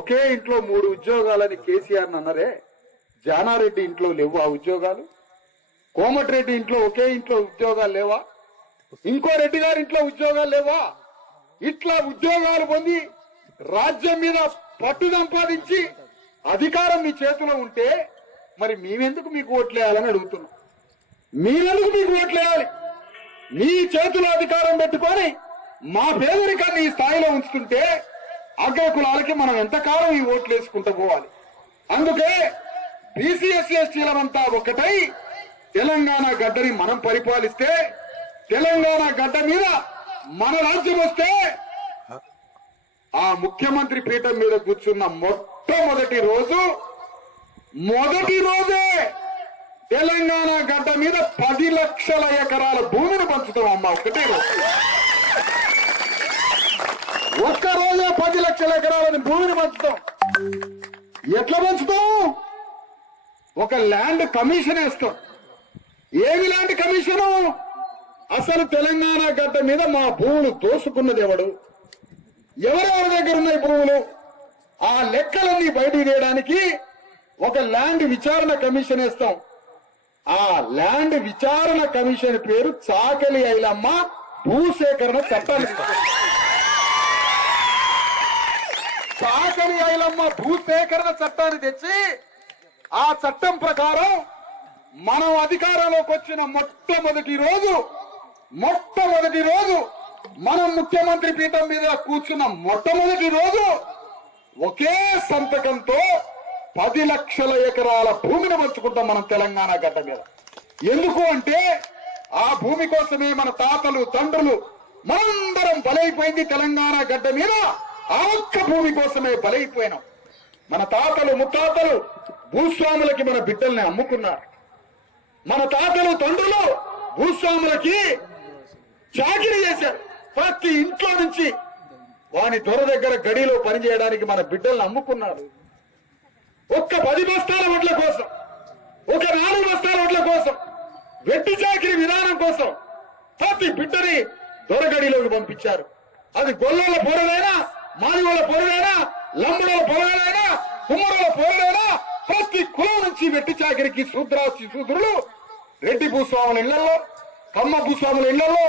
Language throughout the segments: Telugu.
ఒకే ఇంట్లో 3 ఉద్యోగాలని కేసీఆర్ అన్నారే, జానారెడ్డి ఇంట్లో లేవు ఆ ఉద్యోగాలు? కోమటిరెడ్డి ఇంట్లో ఒకే ఇంట్లో ఉద్యోగాలు లేవా? ఇంకో రెడ్డి గారి ఇంట్లో ఉద్యోగాలు లేవా? ఇట్లా ఉద్యోగాలు పొంది రాజ్యం మీద పట్టు సంపాదించి అధికారం మీ చేతిలో ఉంటే మరి మేమెందుకు మీకు ఓట్లేయాలని అడుగుతున్నాం. మీరెందుకు మీకు ఓట్లేయాలి? మీ చేతిలో అధికారం పెట్టుకొని మా పేదరికాన్ని ఈ స్థాయిలో ఉంచుతుంటే అగ్రకులాలకి మనం ఎంతకాలం ఈ ఓట్లు వేసుకుంటూ పోవాలి? అందుకే బీసీ ఎస్సీ ఎస్టీలమంతా ఒకటై తెలంగాణ గడ్డని మనం పరిపాలిస్తే, తెలంగాణ గడ్డ మీద మన రాజ్యం వస్తే ఆ ముఖ్యమంత్రి పీఠం మీద కూర్చున్న మొట్టమొదటి రోజే తెలంగాణ గడ్డ మీద 10 లక్షల ఎకరాల భూమిని పంచుతాం అమ్మ. ఒకటే రోజు, ఒక్కరోజే 10 లక్షల ఎకరాలని భూమిని పంచుతాం. ఎట్లా పంచుతాం? ఒక ల్యాండ్ కమిషన్ వేస్తాం. ఏమి ల్యాండ్ కమిషను? అసలు తెలంగాణ గడ్డ మీద మా భూములు దోసుకున్నది ఎవడు, ఎవరెవరి దగ్గర ఉన్నాయి భూములు, ఆ లెక్కలన్నీ బయటికి తీయడానికి ఒక ల్యాండ్ విచారణ కమిషన్ వేస్తాం. ఆ ల్యాండ్ విచారణ కమిషన్ పేరు చాకలి ఐలమ్మ భూసేకరణ చట్టాలు. చాకలి ఐలమ్మ భూసేకరణ చట్టాన్ని తెచ్చి ఆ చట్టం ప్రకారం మనం అధికారంలోకి వచ్చిన మొట్టమొదటి రోజు మనం ముఖ్యమంత్రి పీఠం మీద కూర్చున్న మొట్టమొదటి రోజు ఒకే సంతకంతో 10 లక్షల ఎకరాల భూమిని పంచుకుంటాం మనం తెలంగాణ గడ్డ మీద. ఎందుకు అంటే ఆ భూమి కోసమే మన తాతలు తండ్రులు మనందరం బలైపోయింది. తెలంగాణ గడ్డ మీద ఆ ఒక్క భూమి కోసమే బలైపోయినాం. మన తాతలు ముత్తాతలు భూస్వాములకి మన బిడ్డల్ని అమ్ముకున్నారు. మన తాతలు తండ్రులు భూస్వాములకి చాకిరీ చేశారు. ప్రతి ఇంట్లో నుంచి వాని దొర దగ్గర గడిలో పనిచేయడానికి మన బిడ్డల్ని అమ్ముకున్నారు. ఒక్క 10 బస్తాల వడ్ల కోసం, ఒక 4 బస్తాల వడ్ల కోసం, వెట్టి చాకిరీ విధానం కోసం ప్రతి బిడ్డని దొరగడిలోకి పంపించారు. అది గొల్లోల పొరలైనా, మాదిగోళ్ళ పొరలైనా, లంబడోల పొరలైనా, కుమ్మరోల పొరలైనా ప్రతి కులం నుంచి వెట్టి చాకిరికి శూద్రులు రెడ్డి భూస్వాముల ఇళ్లలో, కమ్మ భూస్వాముల ఇళ్లలో,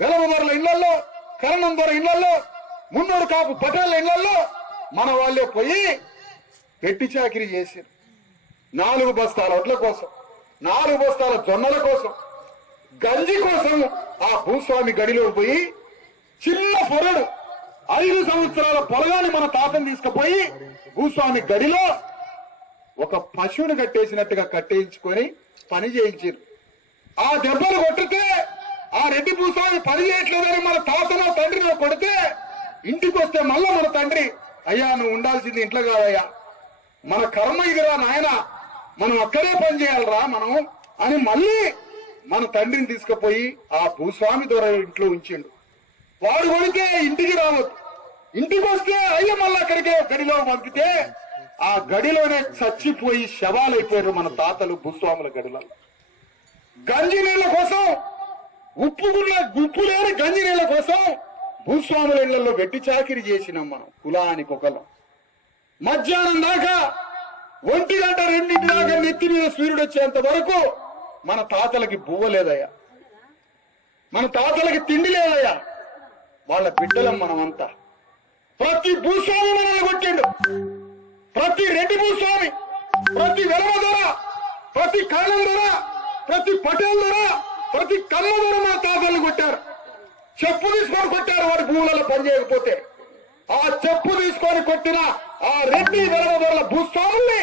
వెలమదొరల ఇళ్లలో, కరణం దొర ఇళ్లలో, మున్నూరు కాపు పటేళ్ల ఇళ్లలో మన వాళ్ళే పోయి వెట్టి చాకిరీ చేశారు. 4 బస్తాల వడ్ల కోసం, 4 బస్తాల జొన్నల కోసం, గంజి కోసం ఆ భూస్వామి గడిలో పోయి చిన్న పొరడు 5 సంవత్సరాల పొలగాని మన తాతను తీసుకుపోయి భూస్వామి గడిలో ఒక పశువుని కట్టేసినట్టుగా కట్టేయించుకొని పని చేయించారు. ఆ దెబ్బలు కొట్టితే ఆ రెడ్డి భూస్వామి పని చేయట్లేదని మన తాతనో తండ్రినో కొడితే ఇంటికి వస్తే మళ్ళా మన తండ్రి, అయ్యా నువ్వు ఉండాల్సింది ఇంట్లో కాదయ్యా, మన కర్మ ఇదిరా నాయన, మనం అక్కడే పని చేయాలరా మనం అని మళ్ళీ మన తండ్రిని తీసుకుపోయి ఆ భూస్వామి ద్వారా ఇంట్లో ఉంచిండు. వాడు కొడితే ఇంటికి రావద్దు, ఇంటికి వస్తే అయ్యో మళ్ళీ అక్కడికే గడిలో పంపితే ఆ గడిలోనే చచ్చిపోయి శవాలైపోయారు మన తాతలు భూస్వాముల గడిలో. గంజి నీళ్ల కోసం, ఉప్పు లేని గంజి నీళ్ల కోసం భూస్వాముల ఇళ్లలో వెట్టి చాకిరీ చేసినాం మనం కులానికి ఒకళ్ళం. మధ్యాహ్నం దాకా 1 గంట 2 దాకా నెత్తి మీద సూర్యుడు వచ్చేంత వరకు మన తాతలకి బువ్వ లేదయ్యా, మన తాతలకి తిండి లేదయ్యా. వాళ్ళ బిడ్డలం మనమంతా. ప్రతి భూస్వామి మనల్ని కొట్టిండు. ప్రతి రెడ్డి భూస్వామి, ప్రతి వెలమ దొర, ప్రతి కరణం దొర, ప్రతి పటేల్ దొర, ప్రతి కమ్మ దొర మా తాతల్ని కొట్టారు. చెప్పు తీసుకొని కొట్టారు వాడి భూములలో పనిచేయకపోతే. ఆ చెప్పు తీసుకొని కొట్టిన ఆ రెడ్డి వెలమ దొరల భూస్వాముల్ని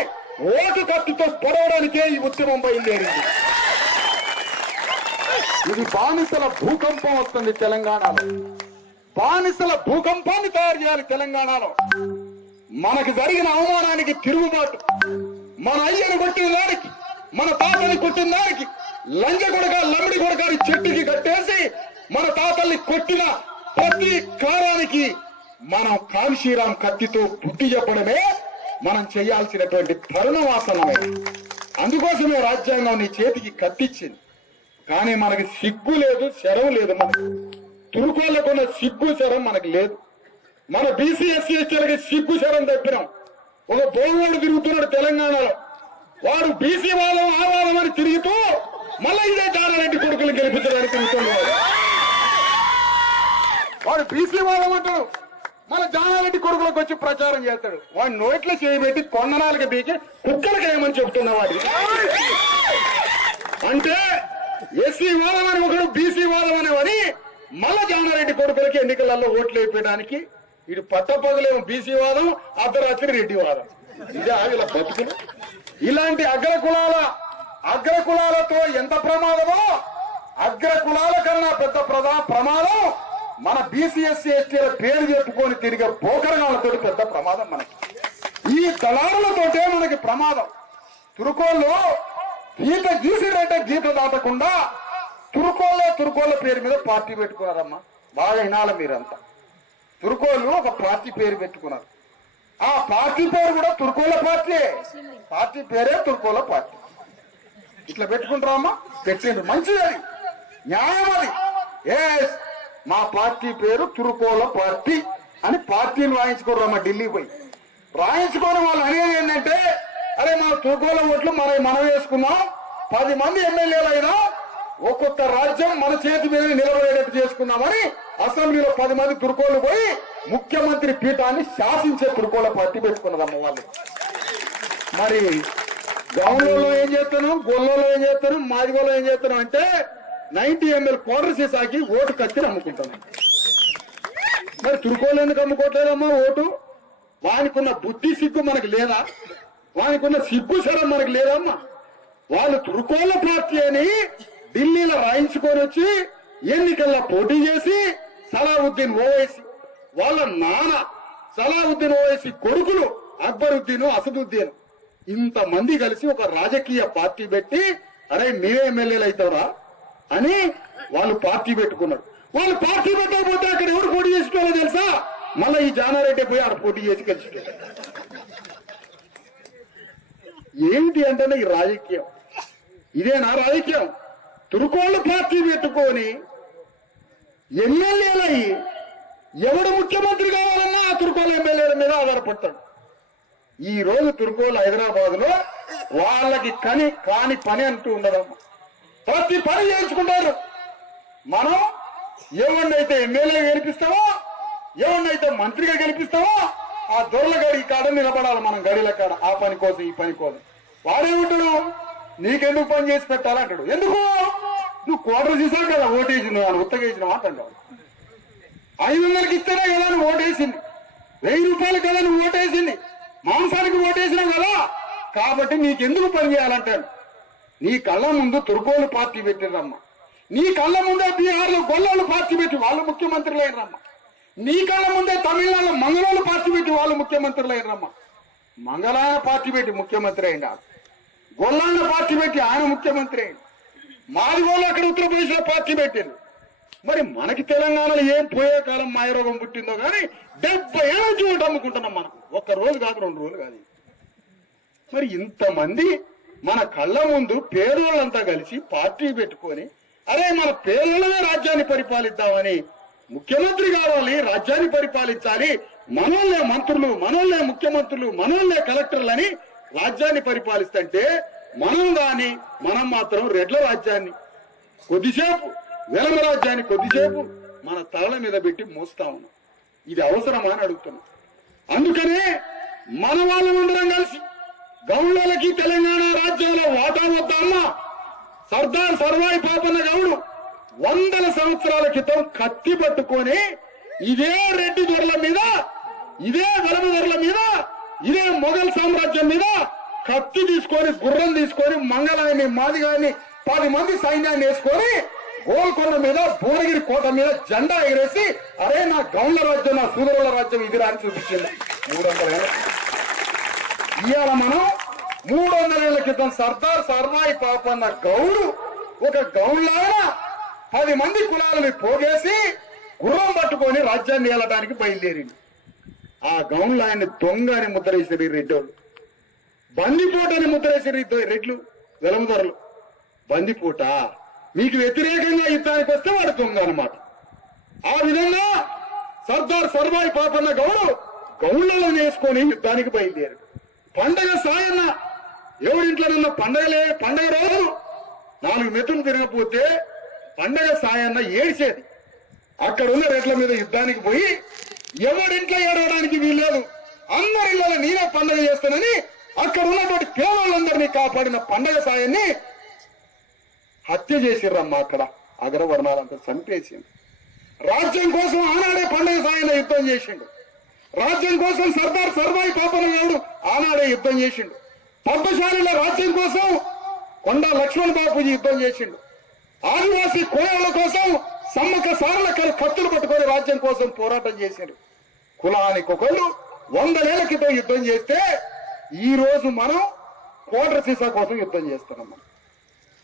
ఓటు కత్తితో పొడవడానికే ఈ ఉద్యమం బయలుదేరింది. ఇది బానిసల భూకంపం వస్తుంది తెలంగాణలో. బానిసల భూకంపాన్ని తయారు చేయాలి తెలంగాణలో. మనకు జరిగిన అవమానానికి తిరుగుబాటు, మన అయ్యను కొట్టిన దానికి, మన తాతని కొట్టిన దానికి లంజ కొడక లమిడి కొడకాని చెట్టుకి కట్టేసి మన తాతల్ని కొట్టిన ప్రతి కాలానికి మనం కాంశీరాం కత్తితో బుద్ధి చెప్పడమే మనం చేయాల్సినటువంటి తరుణవాసనమే. అందుకోసమే రాజ్యాంగం నీ చేతికి కత్తిచ్చింది. కానీ మనకి సిగ్గు లేదు, శరం లేదు. మనకి తురుకోళ్ళకున్న సిగ్గు శరం మనకు లేదు. మన బీసీ ఎస్సీ ఎస్టీలకి సిగ్గు శరం తప్పినాం. ఒక బోయవాడు తిరుగుతున్నాడు తెలంగాణలో. వాడు బీసీ వాదం ఆ వాదం అని తిరుగుతూ మళ్ళీ ఇదే జానారెడ్డి కొడుకులు గెలిపించడానికి తిరుగుతున్నాడు. వాడు బీసీ వాదం అంటాడు, మన జానారెడ్డి కొడుకులకు వచ్చి ప్రచారం చేస్తాడు. వాడి నోట్లో చేయబెట్టి కొండనాలకు బీకి కుక్కలకి ఏమని చెప్తున్నా వాడికి. అంటే ఎస్సీ వాదం అని ఒకడు, బీసీ వాదం అనేవని మళ్ళా జానారెడ్డి కొడుకులకి ఎన్నికలలో ఓట్లు వేయడానికి ఇటు పట్టపగలేము బీసీ వాదం, అర్ధరాత్రి రెడ్డి వాదం. ఇదే ఇలా బతుకులు. ఇలాంటి అగ్రకులాలతో ఎంత ప్రమాదమో, అగ్రకులాల కన్నా పెద్ద ప్రమాదం మన బీసీ ఎస్సీ ఎస్టీల పేరు చెప్పుకొని తిరిగే పోకరణాలతో పెద్ద ప్రమాదం మనకి. ఈ దళారులతోటే మనకి ప్రమాదం. తురుకోళ్ళు గీత గీసిరంటే గీత దాటకుండా తురుకోళ్ళ పేరు మీద పార్టీ పెట్టుకున్నారమ్మా. బాగా వినాలి మీరంతా. తురుకోళ్ళు ఒక పార్టీ పేరు పెట్టుకున్నారు. ఆ పార్టీ పేరు కూడా తురుకోళ్ళ పార్టీ. పార్టీ పేరే తురుకోళ్ళ పార్టీ. ఇట్లా పెట్టుకుంటారమ్మా. పెట్టిండ్రు, మంచిది, అది న్యాయం. అది మా పార్టీ పేరు తురుకోళ్ళ పార్టీ అని పార్టీని రాయించుకోరమ్మా. ఢిల్లీ పోయి రాయించుకోవడం వాళ్ళు అనేది ఏంటంటే, అరే మన తురుకోళ్ళ ఓట్లు మనం వేసుకున్నాం, 10 మంది ఎమ్మెల్యేలు అయినా ఒక్కొక్క రాజ్యం మన చేతి మీద నిలబడేటట్టు చేసుకున్నామని అసెంబ్లీలో 10 మంది తురుకోళ్ళు పోయి ముఖ్యమంత్రి పీఠాన్ని శాసించే తురుకోళ్ళ పార్టీ పెట్టుకున్నదమ్మ వాళ్ళు. మరి గౌన్లలో ఏం చేస్తాను, గొల్లలో ఏం చేస్తాను, మాదిగోలో ఏం చేస్తాను అంటే 90 ml క్వార్టర్ సీసాకి ఓటు కత్తిని అమ్ముకుంటాను. మరి తురుకోళ్ళు ఎందుకు అమ్ముకోవట్లేదమ్మా ఓటు? వానికున్న బుద్ధి సిగ్గు మనకు లేదా? వానికున్న సిగ్గు సరం మనకు లేదమ్మా. వాళ్ళు తురుకోళ్ళ పార్టీ అని ఢిల్లీలో రాయించుకొని వచ్చి ఎన్నికల్లో పోటీ చేసి సలావుద్దీన్ ఓవైసీ, వాళ్ళ నాన్న సలావుద్దీన్ ఓవైసీ కొడుకులు అక్బరుద్దీన్, అసదుద్దీన్, ఇంతమంది కలిసి ఒక రాజకీయ పార్టీ పెట్టి అరే మీరే ఎమ్మెల్యేలు అవుతారా అని వాళ్ళు పార్టీ పెట్టుకున్నారు. వాళ్ళు పార్టీ పెట్టకపోతే అక్కడ ఎవరు పోటీ చేసుకోవాలో తెలుసా? మళ్ళీ ఈ జానారెడ్డి పోయి ఆడ పోటీ చేసి కలిసి. ఏంటి అంటే ఈ రాజకీయం ఇదేనా రాజకీయం? తురుకోళ్ళ పార్టీ పెట్టుకొని ఎమ్మెల్యేలయ్యి ఎవడు ముఖ్యమంత్రి కావాలన్నా ఆ తురుకోళ్ళ ఎమ్మెల్యేల మీద ఆధారపడతాడు. ఈ రోజు తురుకోళ్ళు హైదరాబాద్ లో వాళ్ళకి కాని పని అంటూ ఉండదమ్మా. ప్రతి పని చేయించుకుంటారు. మనం ఎవరినైతే ఎమ్మెల్యే గెలిపిస్తామో, ఎవరినైతే మంత్రిగా గెలిపిస్తామో ఆ దొరల గడి కాడ నిలబడాలి మనం, గడిల కాడ. ఆ పని కోసం ఈ పని కోసం వాడేమంటాడు, నీకెందుకు పని చేసి పెట్టాలంటాడు. ఎందుకు? నువ్వు క్వార్టర్ చేసావు కదా ఓటేసింది, అని ఉత్తగేసినావు అంటాడు. 500కి ఇస్తేనే కదా నువ్వు ఓటేసింది, 1000 రూపాయలు కదా నువ్వు ఓటేసింది, మాంసానికి ఓటేసినావు కదా, కాబట్టి నీకెందుకు పని చేయాలంటాడు. నీ కళ్ళ ముందు తురుకోళ్ళు పార్టీ పెట్టిరమ్మా. నీ కళ్ళ ముందే బీహార్ లో గొల్లోళ్ళు పార్టీ పెట్టి వాళ్ళు ముఖ్యమంత్రులు అయినరమ్మా. నీ కళ్ళ ముందే తమిళనాడులో మంగళోళ్ళు పార్టీ పెట్టి వాళ్ళు ముఖ్యమంత్రులు అయినరమ్మా. మంగళాన పార్టీ పెట్టి ముఖ్యమంత్రి అయిందా, గొల్లాన పార్టీ పెట్టి ఆయన ముఖ్యమంత్రి అయింది, మాదిగోళ్ళు అక్కడ ఉత్తరప్రదేశ్ లో పార్టీ పెట్టారు. మరి మనకి తెలంగాణలో ఏం పోయే కాలం మాయరోగం పుట్టిందో కానీ 70 ఏళ్ళ నుంచి ఓటు అమ్ముకుంటున్నాం మనం. ఒక్క రోజు కాదు, 2 రోజులు కాదు. మరి ఇంతమంది మన కళ్ళ ముందు పేదోళ్ళంతా కలిసి పార్టీ పెట్టుకొని అరే మన పేదోళ్ళనే రాజ్యాన్ని పరిపాలిద్దామని, ముఖ్యమంత్రి కావాలి, రాజ్యాన్ని పరిపాలించాలి, మనోళ్లే మంత్రులు, మనోళ్లే ముఖ్యమంత్రులు, మనోళ్లే కలెక్టర్లని రాజ్యాన్ని పరిపాలిస్తుంటే మనం మాత్రం రెడ్ల రాజ్యాన్ని కొద్దిసేపు, వెలమ రాజ్యాన్ని కొద్దిసేపు మన తలల మీద పెట్టి మోస్తా ఉన్నాం. ఇది అవసరమా అని అడుగుతున్నాం. అందుకనే మన వాళ్ళందరం కలిసి గౌళ్ళకి తెలంగాణ రాజ్యంలో వాటా వద్దామా. సర్దార్ సర్వాయి పాపన్న గౌడు 100 సంవత్సరాల క్రితం కత్తి పట్టుకొని ఇదే రెడ్డి దొరల మీద, ఇదే వెలమ దొరల మీద, ఇదే మొఘల్ సామ్రాజ్యం మీద కత్తి తీసుకొని, గుర్రం తీసుకొని, మంగళాన్ని మాదిగాన్ని 10 మంది సైన్యాన్ని వేసుకొని గోల్కొండ మీద, భువనగిరి కోట మీద జెండా ఎగరేసి అరే నా గౌళ్ళ రాజ్యం, నా సూదరుల రాజ్యం ఇది అని చూపించింది. 300 ఏళ్ళ ఇవాళ మనం 300 ఏళ్ల క్రితం సర్దార్ సర్వాయి పాపన్న గౌడు ఒక గౌళ్ళాయన 10 మంది కులాలని పోగేసి గుర్రం పట్టుకొని రాజ్యాన్ని ఏలడానికి బయలుదేరింది. ఆ గౌళ్ళాయన్ని దొంగ అని ముద్రేసారు ఈ రెడ్డోళ్ళు, బందిపోటని ముద్రేసారు రెడ్లు, వెలమదొరలు. బందిపోట మీకు వ్యతిరేకంగా యుద్ధానికి వస్తే వాడు దొంగ అన్నమాట. ఆ విధంగా సర్దార్ సర్వాయి పాపన్న గౌడు గౌళ్ళలో వేసుకొని యుద్ధానికి బయలుదేరాడు. పండగ సాయన్న ఎవరింట్లో నిన్న పండగ రోజు 4 మెతులు తిరగపోతే పండగ సాయన్న ఏడ్చేది. అక్కడ ఉన్న రెట్ల మీద యుద్ధానికి పోయి ఎవరింట్లో ఏడవడానికి వీల్లేదు, అందరి ఇళ్ళలో నేనే పండగ చేస్తానని అక్కడ ఉన్నటువంటి పేదలందరినీ కాపాడిన పండగ సాయాన్ని హత్య చేసిర్రమ్మా. అక్కడ అగ్రవర్ణాలంతా చంపేసింది. రాజ్యం కోసం ఆనాడే పండగ సాయన్న యుద్ధం చేసిండు. రాజ్యం కోసం సర్దార్ సర్వాయి పాపన్న గౌడు ఆనాడే యుద్ధం చేసిండు. పద్మశాలిల రాజ్యం కోసం కొండా లక్ష్మణ్ బాపూజీ యుద్ధం చేసిండు. ఆదివాసీ కోయల కోసం సమ్మక్క సారల కత్తులు పట్టుకొని రాజ్యం కోసం పోరాటం చేశారు. కులానికి ఒకళ్ళు 100 ఏళ్ల క్రితం యుద్ధం చేస్తే ఈ రోజు మనం కోట్ర సీసా కోసం యుద్ధం చేస్తున్నాం.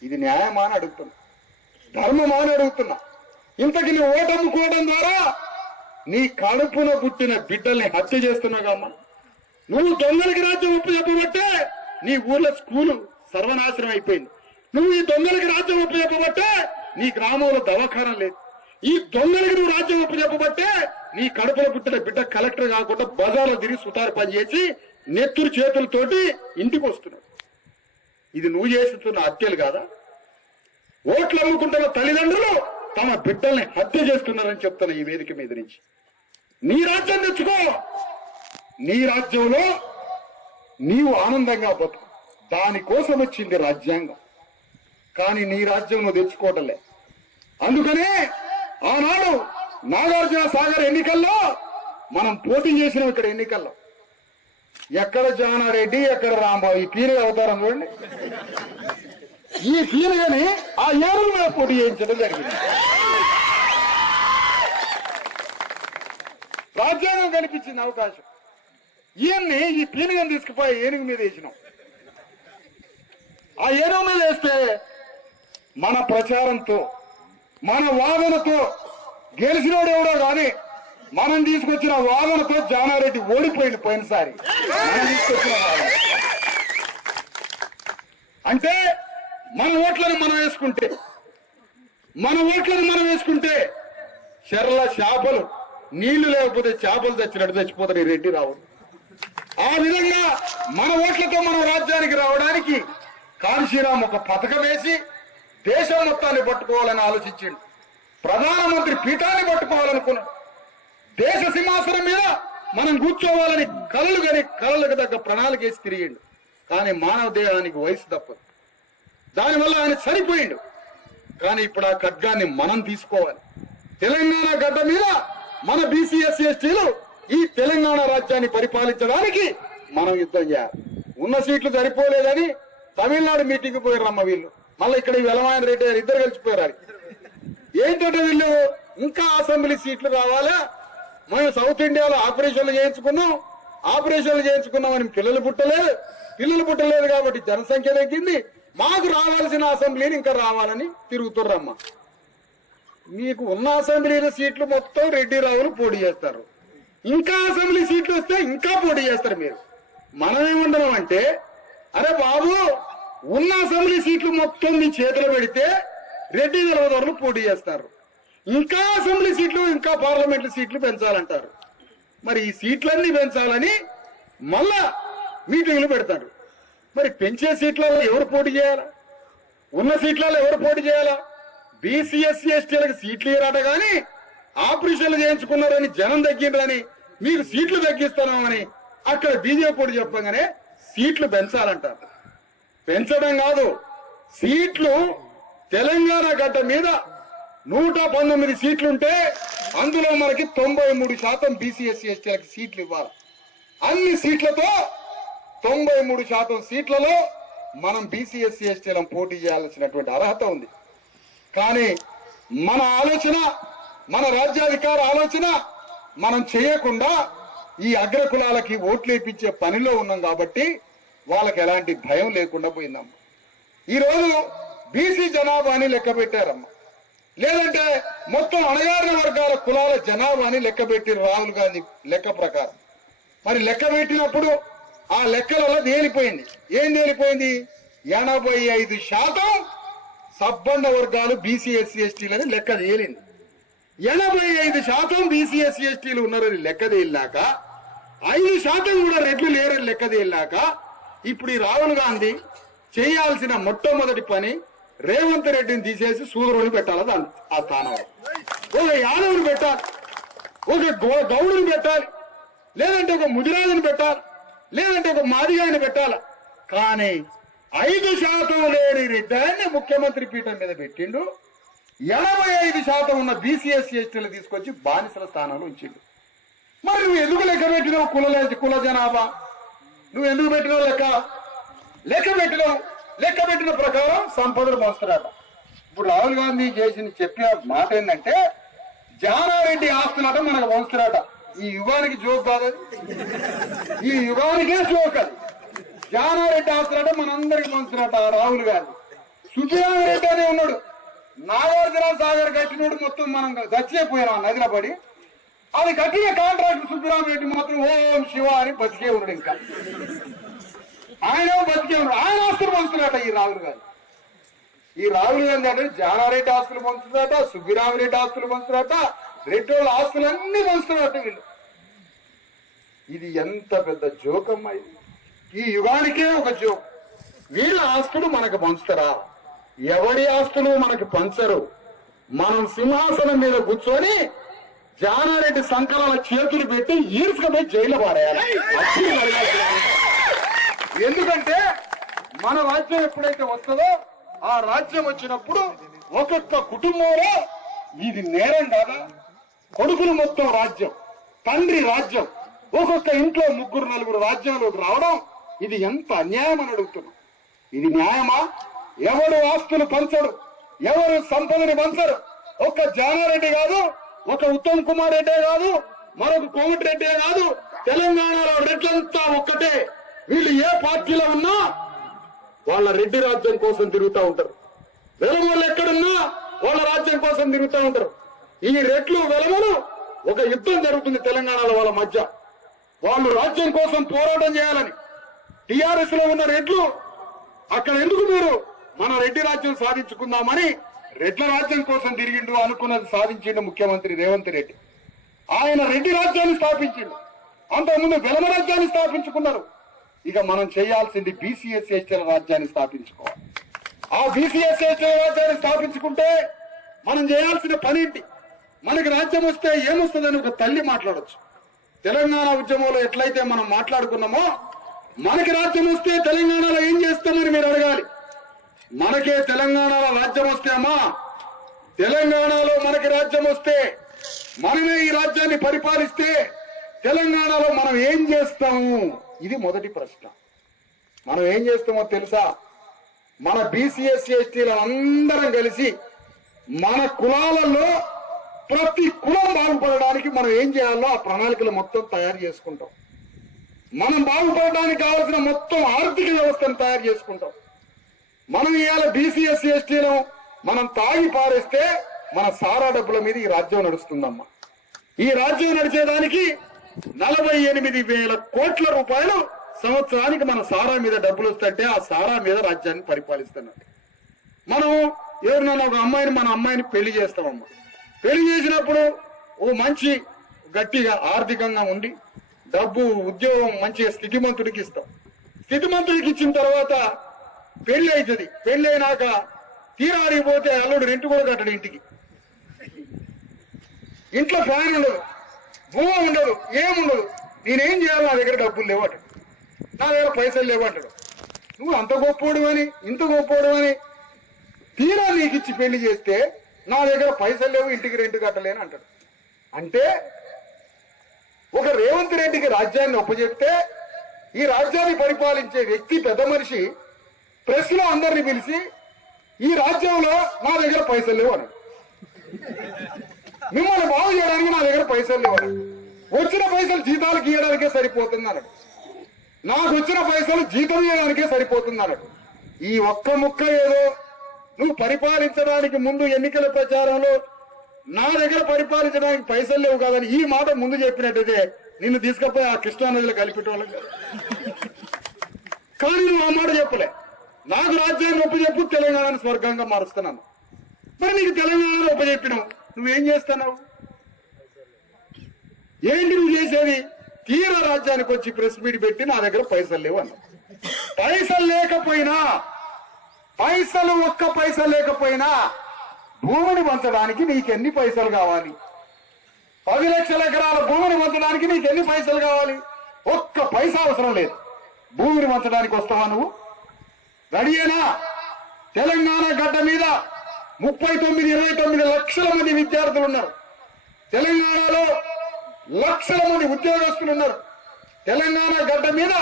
ఇది న్యాయమా అని అడుగుతున్నా, ధర్మమా అని అడుగుతున్నా. ఇంతకి నువ్వు ఓటమ్ముకోవడం ద్వారా నీ కడుపున పుట్టిన బిడ్డల్ని హత్య చేస్తున్నావుగా. నువ్వు దొంగలకి రాజ్యం ఒప్పు చెప్పబట్టే నీ ఊర్లో స్కూలు సర్వనాశనం అయిపోయింది. నువ్వు ఈ దొంగలకి రాజ్యం ఒప్పు చెప్పబట్టే నీ గ్రామంలో దవాఖానా లేదు. ఈ దొంగలకి నువ్వు రాజ్యం ఒప్పు చెప్పబట్టే నీ కడుపులో పుట్టిన బిడ్డ కలెక్టర్ కాకుండా బజార్లో తిరిగి సుతారు పనిచేసి నెత్తురు చేతులతోటి ఇంటికి వస్తున్నాడు. ఇది నువ్వు చేస్తున్న హత్యలు కాదా? ఓట్లు అమ్ముకుంటున్న తల్లిదండ్రులు తమ బిడ్డల్ని హత్య చేస్తున్నారని చెప్తున్న ఈ వేదిక మీద నుంచి. నీ రాజ్యం తెచ్చుకో, నీ రాజ్యంలో నీవు ఆనందంగా బతుకు. దానికోసం వచ్చింది రాజ్యాంగం. కానీ నీ రాజ్యం నువ్వు తెచ్చుకోవటంలే. అందుకనే ఆనాడు నాగార్జున సాగర్ ఎన్నికల్లో మనం పోటీ చేసినాం. ఇక్కడ ఎన్నికల్లో ఎక్కడ జానారెడ్డి, ఎక్కడ రాంబాబు, ఈ పీరుగా అవతారం చూడండి. ఈ పీరుగని ఆ ఏరుల మీద పోటీ చేయించడం జరిగింది. రాజ్యాంగం కనిపించింది అవకాశం. ఈయన్ని ఈ పీనుగని తీసుకుపోయి ఏనుగు మీద వేసినాం. ఆ ఏనుగు మీద వేస్తే మన ప్రచారంతో మన వాదనతో గెలిచినోడు ఎవడో కానీ మనం తీసుకొచ్చిన వాదనతో జానారెడ్డి ఓడిపోయింది పోయినసారి. మనం తీసుకొచ్చిన వాదన అంటే మన ఓట్లను మనం వేసుకుంటే చెర్ల చేపలు నీళ్లు లేకపోతే చేపలు తెచ్చినట్టు తెచ్చిపోతారు ఈ రెడ్డి రావు. ఆ విధంగా మన ఓట్లతో మనం రాజ్యానికి రావడానికి కాన్షీరామ్ ఒక పథకం వేసి దేశం మొత్తాన్ని పట్టుకోవాలని ఆలోచించిండు. ప్రధానమంత్రి పీఠాన్ని పట్టుకోవాలనుకున్నాడు. దేశ సింహాసనం మీద మనం కూర్చోవాలని కళలకు తగ్గ ప్రణాళిక వేసి తిరిగిండు. కానీ మానవ దేహానికి వయసు తప్పదు. దానివల్ల ఆయన చనిపోయిండు. కానీ ఇప్పుడు ఆ ఖడ్గాన్ని మనం తీసుకోవాలి. తెలంగాణ గడ్డ మీద మన బీసీ ఎస్సీ ఎస్టీలు ఈ తెలంగాణ రాజ్యాన్ని పరిపాలించడానికి మనం యుద్ధం చేయాలి. ఉన్న సీట్లు సరిపోలేదని తమిళనాడు మీటింగ్ పోయారమ్మ వీళ్ళు. మళ్ళీ ఇక్కడ వెలమాయన రెడ్డి గారు ఇద్దరు కలిసిపోయారు. ఏంటంటే వీళ్ళు ఇంకా అసెంబ్లీ సీట్లు రావాలా, మేము సౌత్ ఇండియాలో ఆపరేషన్లు చేయించుకున్నామని పిల్లలు పుట్టలేదు కాబట్టి జనసంఖ్య తగ్గింది. మాకు రావాల్సిన అసెంబ్లీని ఇంకా రావాలని తిరుగుతుర్రమ్మ. మీకు ఉన్న అసెంబ్లీల సీట్లు మొత్తం రెడ్డి రావులు పోటీ చేస్తారు. ఇంకా అసెంబ్లీ సీట్లు వస్తే ఇంకా పోటీ చేస్తారు. మీరు మనమేమంటున్నాం అంటే, అరే బాబు ఉన్న అసెంబ్లీ సీట్లు మొత్తం మీ చేతిలో పెడితే రెడ్డి గెలవదోర్లు పోటీ చేస్తారు. ఇంకా అసెంబ్లీ సీట్లు ఇంకా పార్లమెంట్ సీట్లు పెంచాలంటారు. మరి ఈ సీట్లన్నీ పెంచాలని మళ్ళా మీటింగ్లు పెడతారు. మరి పెంచే సీట్లలో ఎవరు పోటీ చేయాలా? ఉన్న సీట్లలో ఎవరు పోటీ చేయాలా? బీసీ ఎస్సీ ఎస్టీలకు సీట్లు ఇరాట గాని ఆపరేషన్లు చేయించుకున్నారని జనం తగ్గిండ్రని మీరు సీట్లు తగ్గిస్తున్నామని అక్కడ బీజేపీ పోటీ చెప్పగానే సీట్లు పెంచాలంటారు. పెంచడం కాదు, సీట్లు తెలంగాణ గడ్డ మీద 119 సీట్లుంటే అందులో మనకి 93% బీసీ ఎస్సీ ఎస్టీలకు సీట్లు ఇవ్వాలి. అన్ని సీట్లతో 93% సీట్లలో మనం బీసీ ఎస్సీ ఎస్టీలను పోటీ చేయాల్సినటువంటి అర్హత ఉంది. కానీ మన ఆలోచన, మన రాజ్యాధికార ఆలోచన మనం చేయకుండా ఈ అగ్రకులాలకి ఓట్లు వేయించే పనిలో ఉన్నాం కాబట్టి వాళ్ళకి ఎలాంటి భయం లేకుండా పోయిందమ్మ. ఈరోజు బీసీ జనాభాని లెక్క పెట్టారమ్మ. లేదంటే మొత్తం అణగారిన వర్గాల కులాల జనాభాని లెక్క పెట్టి రాహుల్ గాంధీ లెక్క ప్రకారం. మరి లెక్క పెట్టినప్పుడు ఆ లెక్కలలో తేలిపోయింది. ఏం తేలిపోయింది? 85% సబ్బండ వర్గాలు బీసీ ఎస్సీ ఎస్టీలని లెక్క తేలింది. 85% బీసీ ఎస్సీ ఎస్టీలు ఉన్నారని లెక్క తేలినాక 5% కూడా రెడ్లు లేరని లెక్క తేలాక ఇప్పుడు ఈ రాహుల్ గాంధీ చేయాల్సిన మొట్టమొదటి పని రేవంత్ రెడ్డిని తీసేసి సూదరుని పెట్టాలి ఆ స్థానంలో. ఒక యాదవుని పెట్టాలి, ఒక గౌడుని పెట్టాలి, లేదంటే ఒక ముదిరాజుని పెట్టాలి, లేదంటే ఒక మాదిగాని పెట్టాలి. కానీ 5% లేని రెడ్డాన్ని ముఖ్యమంత్రి పీఠం మీద పెట్టిండు. 85% ఉన్న బీసీఎస్సీ ఎస్టీలు తీసుకొచ్చి బానిసల స్థానంలో ఉంచిండు. మరి నువ్వు ఎందుకు లెక్క పెట్టినావు? కుల జనాభా నువ్వు ఎందుకు పెట్టినావు? లెక్క పెట్టిన ప్రకారం సంపదలు మోస్తారట. ఇప్పుడు రాహుల్ గాంధీ చెప్పిన మాట ఏంటంటే జానారెడ్డి ఆస్తులట మనకు మోస్తారట. ఈ యుగానికి జోక్ కాదు, ఈ యుగానికే జోక్ అది. జానారెడ్డి ఆస్తులట మనందరికి మోస్తారట రాహుల్ గాంధీ. సుజయారెడ్డి అనే ఉన్నాడు, నాగార్జున సాగర్ కట్టినోడు మొత్తం మనం చచ్చిపోయినాం నదిలో పడి. అది కట్టిన కాంట్రాక్టర్ సుబ్బరామరెడ్డి మాత్రం ఓం శివ అని బతికే ఉన్నాడు. ఇంకా ఆయన బతికే ఉన్నాడు. ఆయన ఆస్తులు పంచుతున్నట ఈ రాహుల్ గాంధీ. ఈ రాహుల్ గాంధీ అంటే జానారెడ్డి ఆస్తులు పంచుతున్నట, సుబ్బరామరెడ్డి ఆస్తులు పంచుతున్నట, రెడ్డోళ్ళ ఆస్తులన్నీ పంచుతున్నట్టు వీళ్ళు. ఇది ఎంత పెద్ద జోకమ్మా ఇది. ఈ యుగానికే ఒక జోక్. వీళ్ళ ఆస్తులు మనకు పంచుతారా? ఎవరి ఆస్తులు మనకు పంచరు. మనం సింహాసనం మీద కూర్చొని జానారెడ్డి సంకలాల చేతులు పెట్టి ఈర్చుకుపోయి జైలు పారేయాలి. ఎందుకంటే మన రాజ్యం ఎప్పుడైతే వస్తుందో ఆ రాజ్యం వచ్చినప్పుడు ఒక్కొక్క కుటుంబంలో ఇది నేరం కాదా? కొడుకులు మొత్తం రాజ్యం, తండ్రి రాజ్యం, ఒక్కొక్క ఇంట్లో 3-4 రాజ్యంలోకి రావడం ఇది ఎంత అన్యాయం అని అడుగుతున్నాం. ఇది న్యాయమా? ఎవరు ఆస్తులు పంచడు, ఎవరు సంపదని పంచరు. ఒక్క జానారెడ్డి కాదు, ఒక ఉత్తమ్ కుమార్ రెడ్డే కాదు, మరొక కోమటిరెడ్డే కాదు, తెలంగాణలో రెడ్లంతా ఒక్కటే. వీళ్ళు ఏ పార్టీలో ఉన్నా వాళ్ళ రెడ్డి రాజ్యం కోసం తిరుగుతూ ఉంటారు. వెలమలు ఎక్కడున్నా వాళ్ళ రాజ్యం కోసం తిరుగుతూ ఉంటారు. ఈ రెడ్లు వెలమలు ఒక యుద్ధం జరుగుతుంది తెలంగాణలో వాళ్ళ మధ్య. వాళ్ళు రాజ్యం కోసం పోరాటం చేయాలని టిఆర్ఎస్ లో ఉన్న రెడ్లు అక్కడ ఎందుకు మీరు మన రెడ్డి రాజ్యం సాధించుకుందామని రెడ్ల రాజ్యం కోసం తిరిగిండు. అనుకున్నది సాధించిండు ముఖ్యమంత్రి రేవంత్ రెడ్డి. ఆయన రెడ్డి రాజ్యాన్ని స్థాపించిండు. అంతకుముందు వెలమ రాజ్యాన్ని స్థాపించుకున్నారు. ఇక మనం చేయాల్సింది బీసీఎస్సీ ఎస్టీల రాజ్యాన్ని స్థాపించుకోవాలి. ఆ బీసీఎస్సీ ఎస్టీల రాజ్యాన్ని స్థాపించుకుంటే మనం చేయాల్సిన పని ఏంటి? మనకి రాజ్యం వస్తే ఏమొస్తుందని ఒక తల్లి మాట్లాడొచ్చు. తెలంగాణ ఉద్యమంలో ఎట్లయితే మనం మాట్లాడుకున్నామో మనకి రాజ్యం వస్తే తెలంగాణలో ఏం చేస్తామని మీరు అడగాలి. మనకే తెలంగాణలో రాజ్యం వస్తే అమ్మా, తెలంగాణలో మనకి రాజ్యం వస్తే మనమే ఈ రాజ్యాన్ని పరిపాలిస్తే తెలంగాణలో మనం ఏం చేస్తాము? ఇది మొదటి ప్రశ్న. మనం ఏం చేస్తామో తెలుసా? మన బీసీఎస్సీ ఎస్టీల అందరం కలిసి మన కులాలలో ప్రతి కులం బాగుపడడానికి మనం ఏం చేయాలో ఆ ప్రణాళికలు మొత్తం తయారు చేసుకుంటాం. మనం బాగుపడడానికి కావాల్సిన మొత్తం ఆర్థిక వ్యవస్థను తయారు చేసుకుంటాం. మనం ఇవాళ బీసీఎస్సీ ఎస్టీలో మనం తాగి పారేస్తే మన సారా డబ్బుల మీద ఈ రాజ్యం నడుస్తుందమ్మా. ఈ రాజ్యం నడిచేదానికి 48,000 కోట్ల రూపాయలు సంవత్సరానికి మన సారా మీద డబ్బులు వస్తుంటే ఆ సారా మీద రాజ్యాన్ని పరిపాలిస్తున్నట్టు. మనం ఎవరినైనా ఒక అమ్మాయిని మన అమ్మాయిని పెళ్లి చేస్తామమ్మా. పెళ్లి చేసినప్పుడు ఓ మంచి గట్టిగా ఆర్థికంగా ఉండి డబ్బు ఉద్యోగం మంచిగా స్థితిమంతుడికి ఇస్తాం. స్థితిమంతుడికి ఇచ్చిన తర్వాత పెళ్లి అవుతుంది. పెళ్లి అయినాక తీరాడిపోతే అల్లుడు రెంట్ కూడా కట్టడు. ఇంట్లో ఫ్యాన్ ఉండదు, భూమి ఉండదు, ఏముండదు. నేనేం చేయాలి? నా దగ్గర డబ్బులు లేవట, నా దగ్గర పైసలు లేవంటాడు. నువ్వు అంత గొప్పోడు అని ఇంత గొప్పోడు అని తీరా నీకు ఇచ్చి పెళ్లి చేస్తే నా దగ్గర పైసలు లేవు, ఇంటికి రెంట్ కట్టలేని అంటాడు. అంటే ఒక రేవంత్ రెడ్డికి రాజ్యాన్ని ఒప్పచెప్తే ఈ రాజ్యాన్ని పరిపాలించే వ్యక్తి పెద్ద మనిషి ప్రెస్ లో అందరిని పిలిచి ఈ రాజ్యంలో నా దగ్గర పైసలు లేవు అన్నాడు. మిమ్మల్ని బాగు చేయడానికి నా దగ్గర పైసలు లేవు అన్నాడు. వచ్చిన పైసలు జీతాలకు ఇవ్వడానికే సరిపోతుంది అన్నాడు. నాకు వచ్చిన పైసలు జీతం ఇవ్వడానికే సరిపోతుంది అన్నాడు. ఈ ఒక్క ముక్క ఏదో నువ్వు పరిపాలించడానికి ముందు ఎన్నికల ప్రచారంలో నా దగ్గర పరిపాలించడానికి పైసలు లేవు కాదని ఈ మాట ముందు చెప్పినట్టయితే నిన్ను తీసుకపోయి ఆ కృష్ణా నదిలో కలిపెట్టేవాళ్ళం కాదు. కానీ నువ్వు ఆ మాట చెప్పలే. నాకు రాజ్యాన్ని ఒప్పచెప్పు, తెలంగాణను స్వర్గంగా మారుస్తున్నాను. మరి నీకు తెలంగాణలో ఒప్పచెప్పినావు, నువ్వేం చేస్తున్నావు? ఏంటి నువ్వు చేసేది? తీర రాజ్యానికి వచ్చి ప్రెస్ మీట్ పెట్టి నా దగ్గర పైసలు లేవు అన్న. పైసలు లేకపోయినా, పైసలు ఒక్క పైసలు లేకపోయినా భూమిని పంచడానికి నీకెన్ని పైసలు కావాలి? 10 లక్షల ఎకరాల భూమిని పంచడానికి నీకెన్ని పైసలు కావాలి? ఒక్క పైసా అవసరం లేదు. భూమిని పంచడానికి వస్తావా నువ్వు? రెడీయేనా? తెలంగాణ గడ్డ మీద 29 లక్షల మంది విద్యార్థులు ఉన్నారు. తెలంగాణలో లక్షల మంది ఉద్యోగస్తులు ఉన్నారు. తెలంగాణ గడ్డ మీద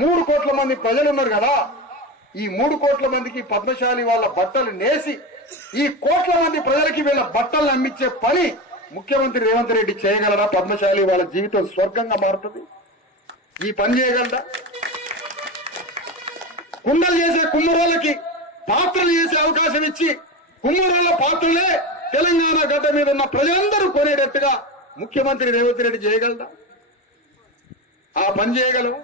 3 కోట్ల మంది ప్రజలు ఉన్నారు కదా. ఈ 3 కోట్ల మందికి పద్మశాలి వాళ్ళ బట్టలు నేసి ఈ కోట్ల మంది ప్రజలకి వీళ్ళ బట్టలు అమ్మించే పని ముఖ్యమంత్రి రేవంత్ రెడ్డి చేయగలరా? పద్మశాలి వాళ్ళ జీవితం స్వర్గంగా మారుతుంది. ఈ పని చేయగలరా? కుండలు చేసే కుమ్మరోళ్ళకి పాత్రలు చేసే అవకాశం ఇచ్చి కుమ్మరోళ్ళ పాత్రలే తెలంగాణ గడ్డ మీద ఉన్న ప్రజలందరూ కొనేటట్టుగా ముఖ్యమంత్రి రేవంత్ రెడ్డి చేయగలరా? ఆ పని చేయగలవు?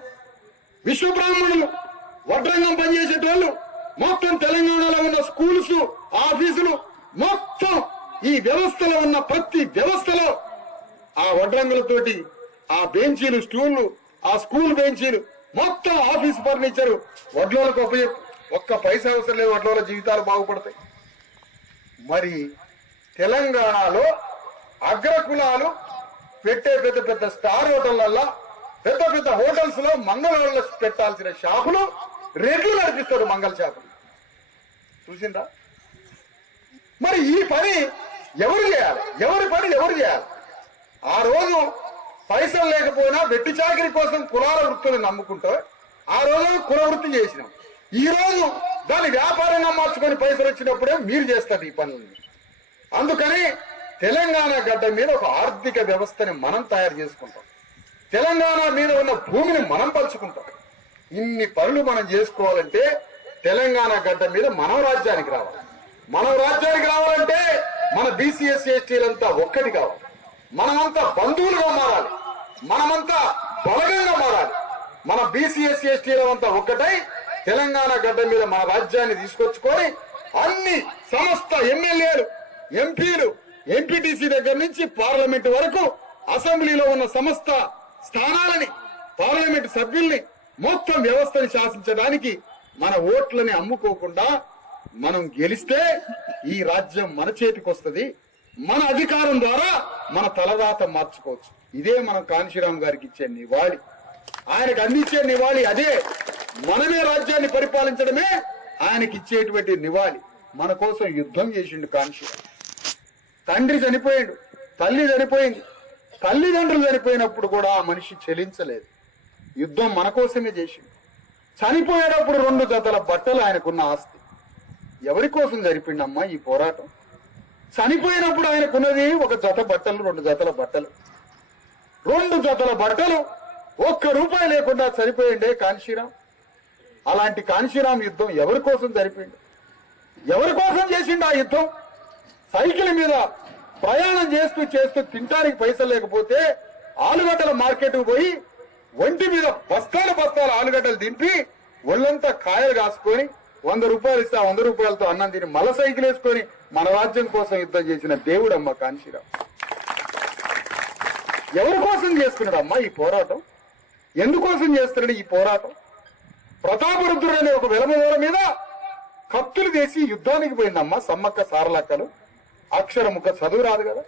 విశ్వబ్రాహ్మణులు వడ్రంగం పనిచేసేటోళ్ళు మొత్తం తెలంగాణలో ఉన్న స్కూల్స్, ఆఫీసులు, మొత్తం ఈ వ్యవస్థలో ఉన్న ప్రతి వ్యవస్థలో ఆ వడ్రంగులతోటి ఆ బెంచీలు, స్టూళ్లు, ఆ స్కూల్ బెంచీలు, మొత్తం ఆఫీస్ ఫర్నిచర్ వడ్లోలకు ఉపయోగం. ఒక్క పైసా అవసరం లేదు, వడ్లోల జీవితాలు బాగుపడతాయి. మరి తెలంగాణలో అగ్రకులాలు పెట్టే పెద్ద పెద్ద స్టార్ హోటళ్లల్లో, పెద్ద పెద్ద హోటల్స్ లో మంగళవాళ్ళు పెట్టాల్సిన షాపులు రెడ్లు నడిపిస్తాడు. మంగళ షాపులు చూసిందా? మరి ఈ పని ఎవరు చేయాలి? ఎవరి పని ఎవరు చేయాలి? ఆ రోజు పైసలు లేకపోయినా వెట్టి చాకిరి కోసం కులాల వృత్తులు నమ్ముకుంటూ ఆ రోజు కుల వృత్తి చేసినాం. ఈ రోజు దాన్ని వ్యాపారంగా మార్చుకొని పైసలు వచ్చినప్పుడే మీరు చేస్తారు ఈ పనులను. అందుకని తెలంగాణ గడ్డ మీద ఒక ఆర్థిక వ్యవస్థని మనం తయారు చేసుకుంటాం. తెలంగాణ మీద ఉన్న భూమిని మనం పంచుకుంటాం. ఇన్ని పనులు మనం చేసుకోవాలంటే తెలంగాణ గడ్డ మీద మనం రాజ్యానికి రావాలి. మనం రాజ్యానికి రావాలంటే మన బీసీఎస్ ఎస్టీలంతా ఒక్కటి కావాలి. మనమంతా బంధువులుగా మారాలి. మనమంతా బలగంగా మారాలి. మన బీసీఎస్ ఎస్టీలంతా ఒక్కటై తెలంగాణ గడ్డ మీద మన రాజ్యాన్ని తీసుకొచ్చుకొని అన్ని సమస్త ఎమ్మెల్యేలు, ఎంపీలు, ఎంపీటీసీ దగ్గర నుంచి పార్లమెంట్ వరకు అసెంబ్లీలో ఉన్న సమస్త స్థానాలని, పార్లమెంట్ సభ్యుల్ని, మొత్తం వ్యవస్థని శాసించడానికి మన ఓట్లని అమ్ముకోకుండా మనం గెలిస్తే ఈ రాజ్యం మన చేతికి వస్తుంది. మన అధికారం ద్వారా మన తలరాత మార్చుకోవచ్చు. ఇదే మనం కాంశీరామ్ గారికి ఇచ్చే నివాళి. ఆయనకు అందించే నివాళి అదే. మనమే రాజ్యాన్ని పరిపాలించడమే ఆయనకి ఇచ్చేటువంటి నివాళి. మన కోసం యుద్ధం చేసిండు కాంశీరామ్. తండ్రి చనిపోయాడు, తల్లి చనిపోయింది. తల్లిదండ్రులు చనిపోయినప్పుడు కూడా ఆ మనిషి చెలించలేదు. యుద్ధం మన కోసమే చేసిండు. చనిపోయేటప్పుడు 2 జతల బట్టలు ఆయనకున్న ఆస్తి. ఎవరి కోసం జరిపిండమ్మా ఈ పోరాటం? చనిపోయినప్పుడు ఆయనకున్నది 1 జత బట్టలు, 2 జతల బట్టలు. 2 జతల బట్టలు, ₹1 లేకుండా చనిపోయిండే కాంశీరామ్. అలాంటి కాంశీరామ్ యుద్ధం ఎవరి కోసం జరిపిండు? ఎవరి కోసం చేసిండు ఆ యుద్ధం? సైకిల్ మీద ప్రయాణం చేస్తూ చేస్తూ తింటానికి పైసలు లేకపోతే ఆలుగడ్డల మార్కెట్ పోయి ఒంటి మీద బస్తాలు బస్తాలు ఆలుగడ్డలు దింపి ఒళ్ళంతా కాయలు కాసుకొని ₹100 ఇస్తే ఆ ₹100తో అన్నం తిని మళ్ళా సైకిల్ వేసుకొని మన రాజ్యం కోసం యుద్ధం చేసిన దేవుడమ్మ కాంశీరామ్. ఎవరి కోసం చేస్తున్నాడమ్మా ఈ పోరాటం? ఎందుకోసం చేస్తున్నాడు ఈ పోరాటం? ప్రతాపరుద్రుడు అనే ఒక వెలమూల మీద కత్తులు వేసి యుద్ధానికి పోయిందమ్మా సమ్మక్క సారలక్కలు. అక్షరముఖ చదువు రాదు కదా,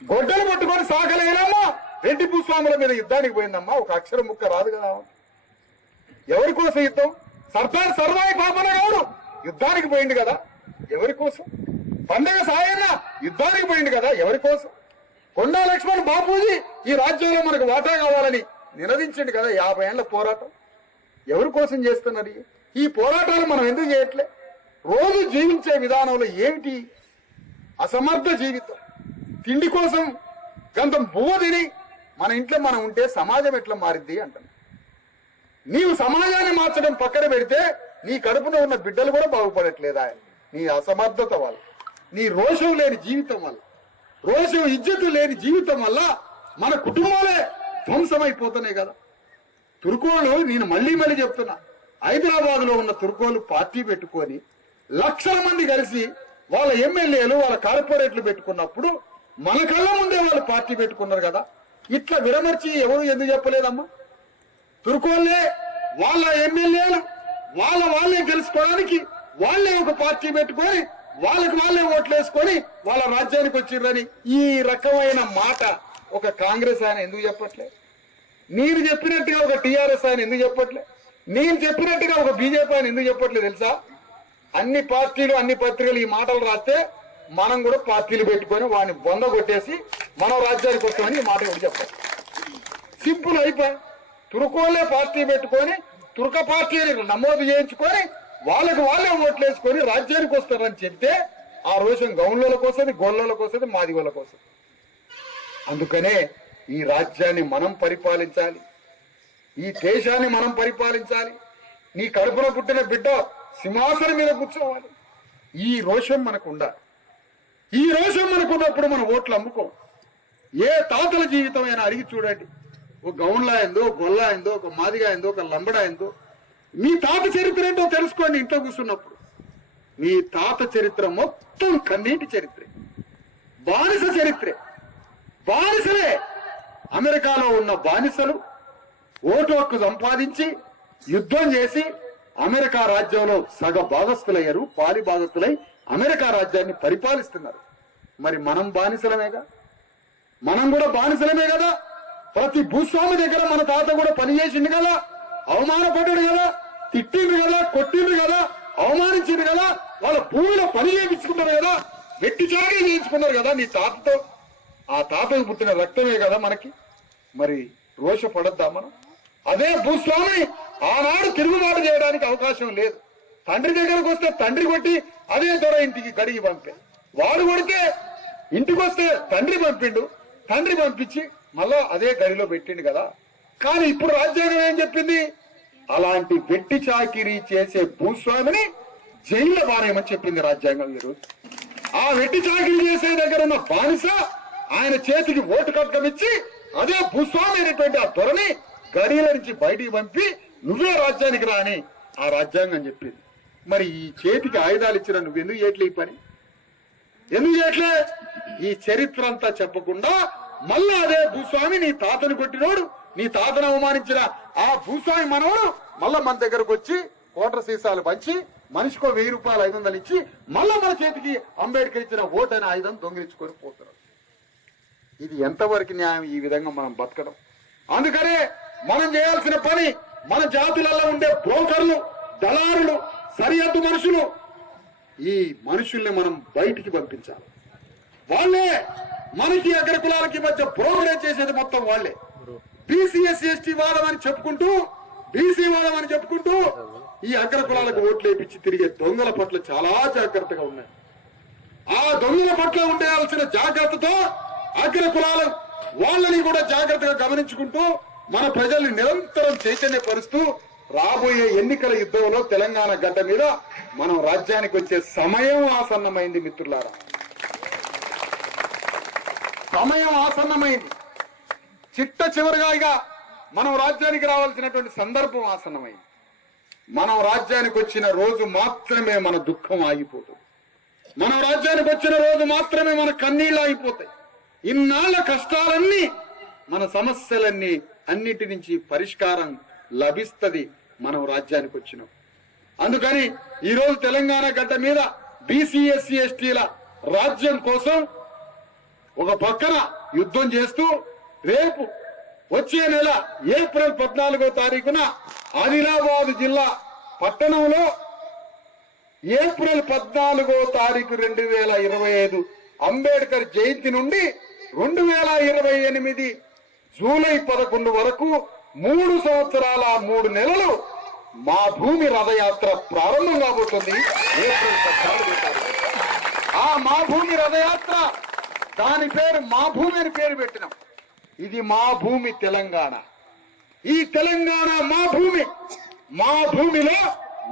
గొడ్డలు పట్టుకొని సాగలేనమ్మా రెడ్డి భూస్వాముల మీద యుద్ధానికి పోయిందమ్మా. ఒక అక్షరం ముక్క రాదు కదా. ఎవరి కోసం యుద్ధం? సర్దార్ సర్వాయి పాపన గౌడు యుద్ధానికి పోయింది కదా. ఎవరి కోసం? పండగ సాయన్న యుద్ధానికి పోయింది కదా. ఎవరి కోసం? కొండా లక్ష్మణ్ బాపూజీ ఈ రాజ్యంలో మనకు వాటా కావాలని నినదించండి కదా. 50 ఏళ్ల పోరాటం. ఎవరి కోసం చేస్తున్నది ఈ పోరాటాలు? మనం ఎందుకు చేయట్లే? రోజు జీవించే విధానంలో ఏమిటి అసమర్థ జీవితం? తిండి కోసం గంతం బువ్వ తిని మన ఇంట్లో మనం ఉంటే సమాజం ఎట్లా మారిద్ది అంటాను. నీవు సమాజాన్ని మార్చడం పక్కన పెడితే నీ కడుపున ఉన్న బిడ్డలు కూడా బాగుపడట్లేదా? నీ అసమర్థత వల్ల, నీ రోషం లేని జీవితం వల్ల, రోషం ఇజ్జతు లేని జీవితం వల్ల మన కుటుంబాలే ధ్వంసమైపోతున్నాయి కదా. తుర్కోలు, నేను మళ్ళీ చెప్తున్నా, హైదరాబాద్ లో ఉన్న తుర్కోలు పార్టీ పెట్టుకొని లక్షల మంది కలిసి వాళ్ళ ఎమ్మెల్యేలు, వాళ్ళ కార్పొరేట్లు పెట్టుకున్నప్పుడు మన కళ్ళ ముందే వాళ్ళు పార్టీ పెట్టుకున్నారు కదా. ఇట్లా విడమర్చి ఎవరు ఎందుకు చెప్పలేదమ్మా? తుర్కోళ్ళే వాళ్ళ ఎమ్మెల్యేలు వాళ్ళే గెలుచుకోవడానికి వాళ్ళే ఒక పార్టీ పెట్టుకొని వాళ్ళకి వాళ్ళే ఓట్లు వేసుకొని వాళ్ళ రాజ్యానికి వచ్చిర్రని ఈ రకమైన మాట ఒక కాంగ్రెస్ ఆయన ఎందుకు చెప్పట్లే? నేను చెప్పినట్టుగా ఒక టీఆర్ఎస్ ఆయన ఎందుకు చెప్పట్లే? నేను చెప్పినట్టుగా ఒక బీజేపీ ఆయన ఎందుకు చెప్పట్లేదు తెలుసా? అన్ని పార్టీలు అన్ని పత్రికలు ఈ మాటలు రాస్తే మనం కూడా పార్టీలు పెట్టుకొని వాడిని బొంద కొట్టేసి మనం రాజ్యానికి వస్తామని ఈ మాట ఎవరు చెప్పాలి? సింపుల్ అయిపోయి తుర్కోలే పార్టీ పెట్టుకొని తుర్క పార్టీని నమోదు చేయించుకొని వాళ్ళకి వాళ్ళే ఓట్లు వేసుకొని రాజ్యానికి వస్తారని చెప్తే ఆ రోషం గౌన్లకు వస్తుంది, గోళ్ళలకు వస్తుంది, మాదిగోళ్ళకు వస్తుంది. అందుకనే ఈ రాజ్యాన్ని మనం పరిపాలించాలి, ఈ దేశాన్ని మనం పరిపాలించాలి. నీ కడుపున పుట్టిన బిడ్డ సింహాసనం మీద కూర్చోవాలి. ఈ రోషం మనకు ఉండాలి. ఈ రోషం మనకున్నప్పుడు మనం ఓట్లు అమ్ముకోం. ఏ తాతల జీవితం అయినా అడిగి చూడండి. ఒక గౌన్లా అయిందో, గొల్లా అయిందో, ఒక మాదిగా అయిందో, ఒక లంబడా అయిందో, మీ తాత చరిత్ర ఏంటో తెలుసుకోండి. ఇంట్లో కూర్చున్నప్పుడు మీ తాత చరిత్ర మొత్తం కన్నీటి చరిత్రే, బానిస చరిత్రే. బానిసలే అమెరికాలో ఉన్న బానిసలు ఓటు హక్కు సంపాదించి యుద్ధం చేసి అమెరికా రాజ్యంలో సగ భాగస్థులయ్యారు, పాలి భాగస్థులై అమెరికా రాజ్యాన్ని పరిపాలిస్తున్నారు. మరి మనం బానిసలమేగా, మనం కూడా బానిసలమే కదా. ప్రతి భూస్వామి దగ్గర మన తాత కూడా పనిచేసిండు కదా, అవమానపడ్డాడు కదా, తిట్టిండు కదా, కొట్టిండు కదా, అవమానించిండు కదా, వాళ్ళ భూమిలో పని చేయించుకున్నారు కదా, వెట్టి చాకరీ చేయించుకున్నారు కదా నీ తాతతో. ఆ తాతకు పుట్టిన రక్తమే కదా మనకి. మరి రోషపడద్దా మనం? అదే భూస్వామి ఆనాడు తిరుగుబాటు చేయడానికి అవకాశం లేదు. తండ్రి దగ్గరకు వస్తే తండ్రి కొట్టి అదే దొర ఇంటికి గడిగి పంపే, వాడు కొడితే ఇంటికి వస్తే తండ్రి పంపిండు, తండ్రి పంపించి మళ్ళా అదే గడిలో పెట్టిండు కదా. కానీ ఇప్పుడు రాజ్యాంగం ఏం చెప్పింది? అలాంటి వెట్టి చాకిరీ చేసే భూస్వామిని జైల్లో బానేమని చెప్పింది రాజ్యాంగం. ఈరోజు ఆ వెట్టి చాకిరీ చేసే దగ్గర ఉన్న బానిస ఆయన చేతికి ఓటు కట్టమిచ్చి అదే భూస్వామి అయినటువంటి ఆ దొరని గడిల నుంచి బయటికి పంపి నువ్వే రాజ్యానికి రాని ఆ రాజ్యాంగం చెప్పింది. మరి ఈ చేతికి ఆయుధాలు ఇచ్చిన నువ్వెందుకు చేయట్లే ఈ పని? ఎందుకు చేయట్లే? ఈ చరిత్ర అంతా చెప్పకుండా మళ్ళా అదే భూస్వామి నీ తాతను కొట్టినోడు, నీ తాతను అవమానించిన ఆ భూస్వామి మనవడు మళ్ళా మన దగ్గరకు వచ్చి కోట్ర సీసాలు పంచి మనిషికో 1000 రూపాయలు 500 ఇచ్చి మళ్ళా మన చేతికి అంబేద్కర్ ఇచ్చిన ఓటు అనే ఆయుధం దొంగిలించుకొని పోతున్నారు. ఇది ఎంతవరకు న్యాయం? ఈ విధంగా మనం బతకడం. అందుకనే మనం చేయాల్సిన పని, మన జాతులలో ఉండే బ్రోకర్లు, దళారులు, సరిహద్దు మనుషులు, ఈ మనుషుల్ని మనం బయటికి పంపించాలి. వాళ్ళే మనకి అగ్ర కులాలకి మధ్య బ్రోకరేజ్ చేసేది మొత్తం వాళ్ళే. బీసీ ఎస్సీ ఎస్టీ వాదమని చెప్పుకుంటూ, బీసీ వాదమని చెప్పుకుంటూ ఈ అగ్ర కులాలకు ఓట్లు వేయించి తిరిగే దొంగల పట్ల చాలా జాగ్రత్తగా ఉన్నాయి. ఆ దొంగల పట్ల ఉండాల్సిన జాగ్రత్తతో అగ్ర కులాలు వాళ్ళని కూడా జాగ్రత్తగా గమనించుకుంటూ మన ప్రజల్ని నిరంతరం చైతన్యపరుస్తూ రాబోయే ఎన్నికల యుద్ధంలో తెలంగాణ గడ్డ మీద మనం రాజ్యానికి వచ్చే సమయం ఆసన్నమైంది మిత్రులారా. సమయం ఆసన్నమైంది. చిట్ట చివరిగా మనం రాజ్యానికి రావాల్సినటువంటి సందర్భం ఆసన్నమైంది. మనం రాజ్యానికి వచ్చిన రోజు మాత్రమే మన దుఃఖం ఆగిపోతుంది. మనం రాజ్యానికి వచ్చిన రోజు మాత్రమే మన కన్నీళ్లు ఆగిపోతాయి. ఇన్నాళ్ల కష్టాలన్నీ, మన సమస్యలన్నీ అన్నిటి నుంచి పరిష్కారం లభిస్తుంది మనం రాజ్యానికి వచ్చినాం. అందుకని ఈరోజు తెలంగాణ గడ్డ మీద బీసీ ఎస్సీ ఎస్టీల రాజ్యం కోసం ఒక పక్కన యుద్ధం చేస్తూ రేపు వచ్చే నెల ఏప్రిల్ 14వ తారీఖున ఆదిలాబాద్ జిల్లా పట్టణంలో ఏప్రిల్ 14వ తారీఖు 2025 అంబేద్కర్ జయంతి నుండి 2028 జూలై 11 వరకు 3 సంవత్సరాల 3 నెలలు మా భూమి రథయాత్ర ప్రారంభం కాబోతుంది. ఏప్రిల్ 14వ తారీఖు ఆ మా భూమి రథయాత్ర, దాని పేరు మా భూమి అని పేరు పెట్టినాం. ఇది మా భూమి తెలంగాణ. ఈ తెలంగాణ మా భూమి. మా భూమిలో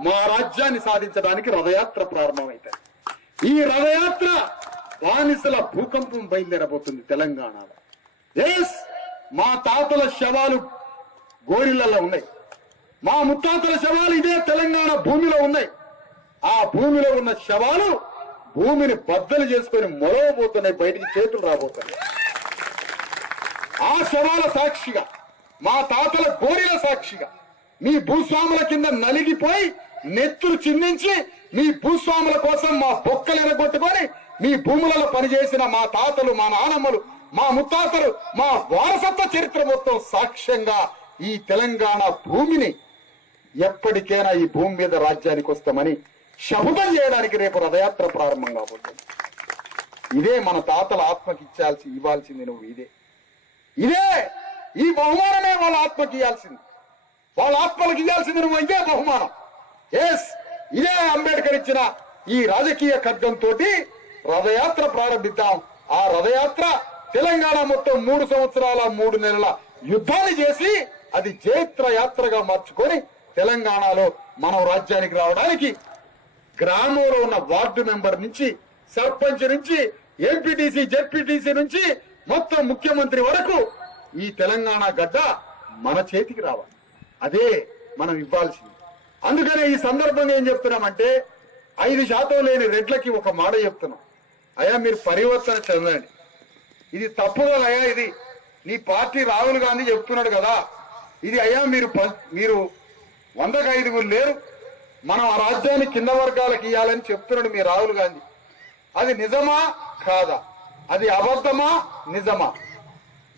మా రాజ్యాన్ని సాధించడానికి రథయాత్ర ప్రారంభమవుతుంది. ఈ రథయాత్ర బానిసల భూకంపం బయలుదేరబోతుంది తెలంగాణలో. ఎస్, మా తాతల శవాలు గోరిళ్లలో ఉన్నాయి, మా ముత్తాతల శవాలు ఇదే తెలంగాణ భూమిలో ఉన్నాయి. ఆ భూమిలో ఉన్న శవాలు భూమిని బద్దలు చేసుకొని మొలవబోతున్నాయి, బయటికి చేతులు రాబోతున్నాయి. ఆ శవాల సాక్షిగా, మా తాతల గోరిల సాక్షిగా మీ భూస్వాముల కింద నలిగిపోయి నెత్తులు చిందించి మీ భూస్వాముల కోసం మా బొక్కలు ఎనగొట్టుకొని మీ భూములలో పనిచేసిన మా తాతలు, మా నానమ్మలు, మా ముత్తాతలు, మా వారసత్వ చరిత్ర మొత్తం సాక్ష్యంగా ఈ తెలంగాణ భూమిని ఎప్పటికైనా ఈ భూమి మీద రాజ్యానికి వస్తామని శపథం చేయడానికి రేపు రథయాత్ర ప్రారంభం కాబోతుంది. ఇదే మన తాతల ఆత్మకి ఇవ్వాల్సింది నువ్వు. ఇదే ఈ బహుమానమే వాళ్ళ ఆత్మకి ఇవ్వాల్సింది, వాళ్ళ ఆత్మలకు ఇవ్వాల్సింది నువ్వు. ఇదే బహుమానం. ఇదే అంబేద్కర్ ఇచ్చిన ఈ రాజకీయ ఖడ్గంతో రథయాత్ర ప్రారంభిద్దాం. ఆ రథయాత్ర తెలంగాణ మొత్తం 3 సంవత్సరాల 3 నెలల యుద్ధాన్ని చేసి అది జైత్ర యాత్రగా మార్చుకొని తెలంగాణలో మనం రాజ్యానికి రావడానికి గ్రామంలో ఉన్న వార్డు మెంబర్ నుంచి, సర్పంచ్ నుంచి, ఎంపీటీసీ, జెడ్పీటీసీ నుంచి మొత్తం ముఖ్యమంత్రి వరకు ఈ తెలంగాణ గడ్డ మన చేతికి రావాలి. అదే మనం ఇవ్వాల్సింది. అందుకనే ఈ సందర్భంగా ఏం చెప్తున్నామంటే 5% లేని రెడ్లకి ఒక మాట చెప్తున్నాం. అయ్యా మీరు పరివర్తన చెందండి. ఇది తప్పుగా అయ్యా, ఇది నీ పార్టీ రాహుల్ గాంధీ చెప్తున్నాడు కదా, ఇది అయ్యా మీరు 100కి 5 లేరు, మనం ఆ రాజ్యాన్ని కింద వర్గాలకు ఇవ్వాలని చెప్తున్నాడు మీ రాహుల్ గాంధీ. అది నిజమా కాదా? అది అబద్ధమా నిజమా?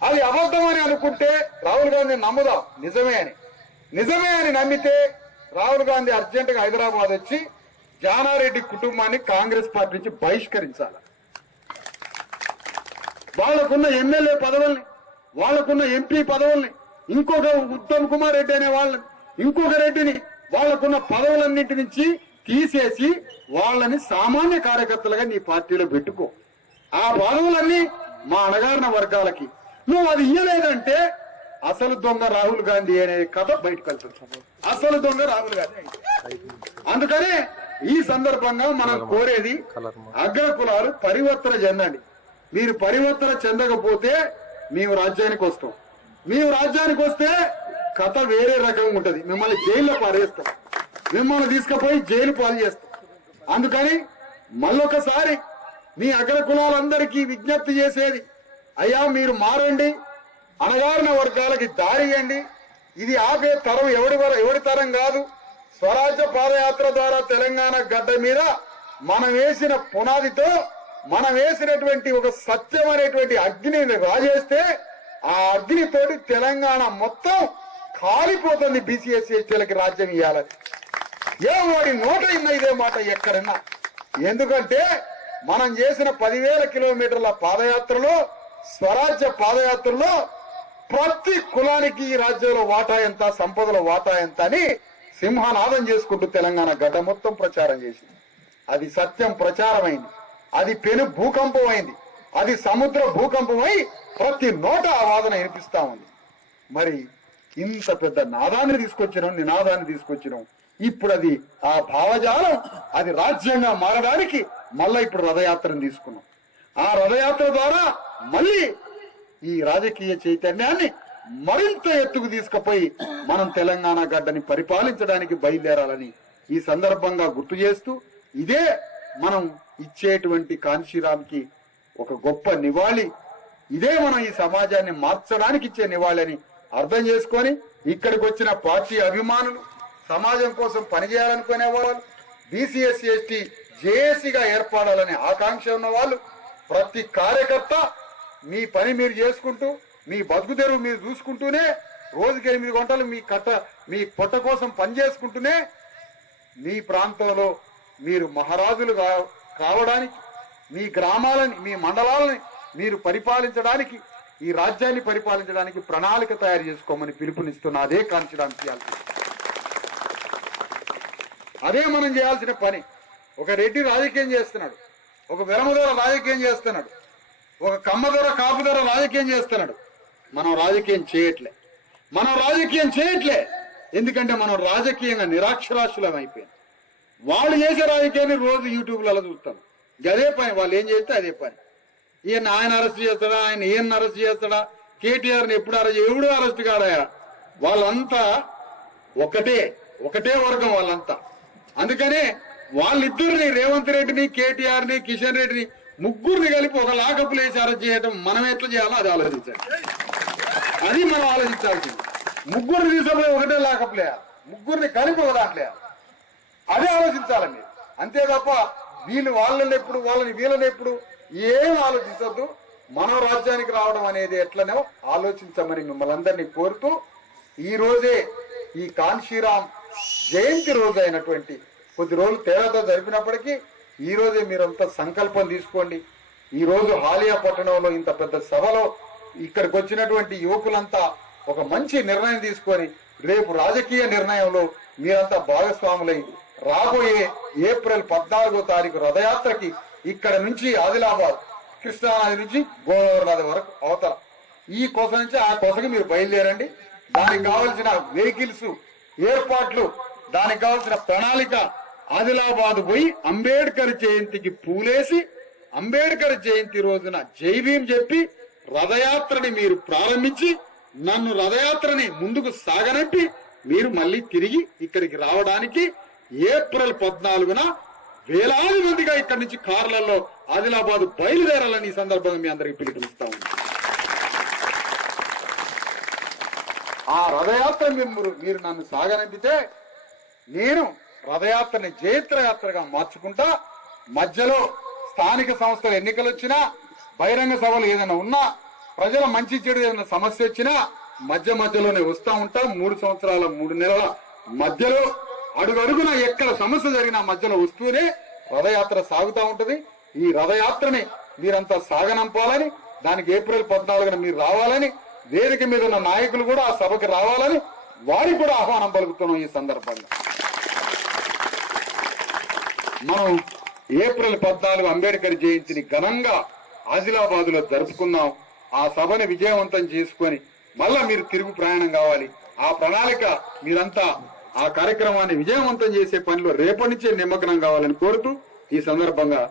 అది అబద్ధమని అనుకుంటే రాహుల్ గాంధీ నమ్ముదాం నిజమే అని నమ్మితే రాహుల్ గాంధీ అర్జెంటుగా హైదరాబాద్ వచ్చి జానారెడ్డి కుటుంబాన్ని కాంగ్రెస్ పార్టీ నుంచి బహిష్కరించాలి. వాళ్లకున్న ఎమ్మెల్యే పదవుల్ని, వాళ్లకున్న ఎంపీ పదవుల్ని, ఇంకొక ఉత్తమ్ కుమార్ రెడ్డి అనే వాళ్ళని, ఇంకొక రెడ్డిని, వాళ్లకున్న పదవులన్నింటి నుంచి తీసేసి వాళ్ళని సామాన్య కార్యకర్తలుగా నీ పార్టీలో పెట్టుకో. ఆ పదవులన్నీ మా అణగారిన వర్గాలకి. నువ్వు అది ఇయ్యలేదంటే అసలు దొంగ రాహుల్ గాంధీ అనే కథ బయటకు వెళ్తుంది. అసలు దొంగ రాహుల్ గాంధీ. అందుకనే ఈ సందర్భంగా మనం కోరేది అగ్ర కులాలు పరివర్తన చెందండి. మీరు పరివర్తన చెందకపోతే మేము రాజ్యానికి వస్తాం. మేము రాజ్యానికి వస్తే కథ వేరే రకంగా ఉంటది. మిమ్మల్ని జైల్లో పారేస్తాం, మిమ్మల్ని తీసుకుపోయి జైలు పాలు చేస్తాం. అందుకని మళ్ళొకసారి మీ అగ్ర కులాలందరికీ విజ్ఞప్తి చేసేది, అయ్యా మీరు మారండి, అణగారిన వర్గాలకి దారి ఇవ్వండి. ఇది ఆపే తరం ఎవడి తరం కాదు. స్వరాజ్య పాదయాత్ర ద్వారా తెలంగాణ గడ్డ మీద మనం వేసిన పునాదితో, మనం వేసినటువంటి ఒక సత్యమైనటువంటి అగ్నిని రాజేస్తే ఆ అగ్నితోటి తెలంగాణ మొత్తం కాలిపోతుంది. బీసీఎస్సీ ఎస్టీలకి రాజ్యం ఇవ్వాలని వాడి నోట ఇన్న ఇదే మాట ఎక్కడన్నా. ఎందుకంటే మనం చేసిన 10,000 కిలోమీటర్ల పాదయాత్రలో, స్వరాజ్య పాదయాత్రలో ప్రతి కులానికి ఈ రాజ్యంలో వాటా ఎంత, సంపదల వాటా ఎంత అని సింహనాదం చేసుకుంటూ తెలంగాణ గడ్డ మొత్తం ప్రచారం చేసింది. అది సత్యం ప్రచారమైంది, అది పెను భూకంపం అయింది, అది సముద్ర భూకంపమై ప్రతి నోట ఆ వాదన వినిపిస్తా ఉంది. మరి ఇంత పెద్ద నినాదాన్ని తీసుకొచ్చినాం. ఇప్పుడు అది ఆ భావజాలం అది రాజ్యంగా మారడానికి మళ్ళా ఇప్పుడు రథయాత్రను తీసుకున్నాం. ఆ రథయాత్ర ద్వారా మళ్ళీ ఈ రాజకీయ చైతన్యాన్ని మరింత ఎత్తుకు తీసుకుపోయి మనం తెలంగాణ గడ్డని పరిపాలించడానికి బయలుదేరాలని ఈ సందర్భంగా గుర్తు చేస్తూ, ఇదే మనం ఇచ్చేటువంటి కాంశీరామ్కి ఒక గొప్ప నివాళి, ఇదే మనం ఈ సమాజాన్ని మార్చడానికి ఇచ్చే నివాళి అని అర్థం చేసుకొని ఇక్కడికి వచ్చిన పార్టీ అభిమానులు, సమాజం కోసం పనిచేయాలనుకునే వాళ్ళు, బీసీఎస్సీ ఎస్టీ జేఏసీగా ఏర్పడాలనే ఆకాంక్ష ఉన్న వాళ్ళు, ప్రతి కార్యకర్త మీ పని మీరు చేసుకుంటూ, మీ బతుకు తెరువు మీరు చూసుకుంటూనే, రోజుకి 8 గంటలు మీ పొట్ట కోసం పనిచేసుకుంటూనే మీ ప్రాంతంలో మీరు మహారాజులు కావడానికి, మీ గ్రామాలని, మీ మండలాలని మీరు పరిపాలించడానికి, ఈ రాజ్యాన్ని పరిపాలించడానికి ప్రణాళిక తయారు చేసుకోమని పిలుపునిస్తున్న అదే కాంశీరామ్ చేయాల్సింది. అదే మనం చేయాల్సిన పని. ఒక రెడ్డి రాజకీయం చేస్తున్నాడు, ఒక వెలమదొర రాజకీయం చేస్తున్నాడు, ఒక కమ్మదొర కాపుదొర రాజకీయం చేస్తున్నాడు. మనం రాజకీయం చేయట్లే. ఎందుకంటే మనం రాజకీయంగా నిరాక్షరాస్యులం అయిపోయింది. వాళ్ళు చేసే రాజకీయాన్ని రోజు యూట్యూబ్లలో చూస్తాం. అదే పని, వాళ్ళు ఏం చేస్తే అదే పని. ఆయన అరెస్ట్ చేస్తాడా, ఈయన అరెస్ట్ చేస్తాడా, కేటీఆర్ని ఎవడు అరెస్ట్ కాడాయా? వాళ్ళంతా ఒకటే వర్గం వాళ్ళంతా. అందుకనే వాళ్ళిద్దరిని, రేవంత్ రెడ్డిని, కేటీఆర్ని, కిషన్ రెడ్డిని, ముగ్గురిని కలిపి ఒక లాకప్లు వేసి అరెస్ట్ చేయడం మనం ఎట్లా చేయాలో అది ఆలోచించండి. అది మనం ఆలోచించాల్సింది. ముగ్గురు తీసుకుపోయి ఒకటే లేకపోయా, ముగ్గురిని కలిపి ఒక దాంట్లో అదే ఆలోచించాలి మీరు. అంతే తప్ప వీళ్ళు వాళ్ళని ఎప్పుడు వాళ్ళని వీళ్ళని ఎప్పుడు ఏం ఆలోచించద్దు. మనం రాజ్యానికి రావడం అనేది ఎట్లనో ఆలోచించమని మిమ్మల్ని అందరినీ కోరుతూ, ఈ రోజే ఈ కాన్షీరాం జయంతి రోజు అయినటువంటి కొద్ది రోజులు తేడాతో జరిపినప్పటికీ ఈ రోజే మీరంతా సంకల్పం తీసుకోండి. ఈ రోజు హాలియా పట్టణంలో ఇంత పెద్ద సభలో ఇక్కడికి వచ్చినటువంటి యువకులంతా ఒక మంచి నిర్ణయం తీసుకొని రేపు రాజకీయ నిర్ణయంలో మీరంతా భాగస్వాములై రాబోయే ఏప్రిల్ 14వ తారీఖు రథయాత్రకి ఇక్కడ నుంచి ఆదిలాబాద్ కృష్ణానది నుంచి గోదావరి నది వరకు అవతల ఈ కొస నుంచి ఆ కొసకి మీరు బయలుదేరండి. దానికి కావలసిన వెహికల్స్ ఏర్పాట్లు, దానికి కావలసిన ప్రణాళిక, ఆదిలాబాద్ పోయి అంబేద్కర్ జయంతికి పూలేసి అంబేద్కర్ జయంతి రోజున జై భీం చెప్పి రథయాత్రని మీరు ప్రారంభించి నన్ను రథయాత్రని ముందుకు సాగనంపి మీరు మళ్ళీ తిరిగి ఇక్కడికి రావడానికి ఏప్రిల్ 14న వేలాది మందిగా ఇక్కడి నుంచి కార్లలో ఆదిలాబాద్ బయలుదేరాలని ఈ సందర్భంగా మీ అందరికి పిలుపునిస్తా ఉంది. ఆ రథయాత్ర మీరు నన్ను సాగనంపితే నేను రథయాత్రని జైత్రయాత్రగా మార్చుకుంటా. మధ్యలో స్థానిక సంస్థల ఎన్నికలు వచ్చినా, బహిరంగ సభలు ఏదైనా ఉన్నా, ప్రజల మంచి చెడు ఏదైనా సమస్య వచ్చినా మధ్యలోనే వస్తా ఉంటా. 3 సంవత్సరాల 3 నెలల మధ్యలో అడుగడుగున ఎక్కడ సమస్య జరిగినా మధ్యలో వస్తూనే రథయాత్ర సాగుతూ ఉంటది. ఈ రథయాత్రని మీరంతా సాగనంపాలని, దానికి ఏప్రిల్ 14న మీరు రావాలని, వేదిక మీద ఉన్న నాయకులు కూడా ఆ సభకి రావాలని వారికి కూడా ఆహ్వానం పలుకుతున్నాం. ఈ సందర్భంగా మనం ఏప్రిల్ 14 అంబేద్కర్ జయంతిని ఘనంగా ఆదిలాబాద్ లో జరుపుకుందాం. ఆ సభని విజయవంతం చేసుకొని మళ్ళా మీరు తిరుగు ప్రయాణం కావాలి. ఆ ప్రణాళిక మీరంతా ఆ కార్యక్రమాన్ని విజయవంతం చేసే పనిలో రేపటి నుంచే నిమగ్నం కావాలని కోరుతూ ఈ సందర్భంగా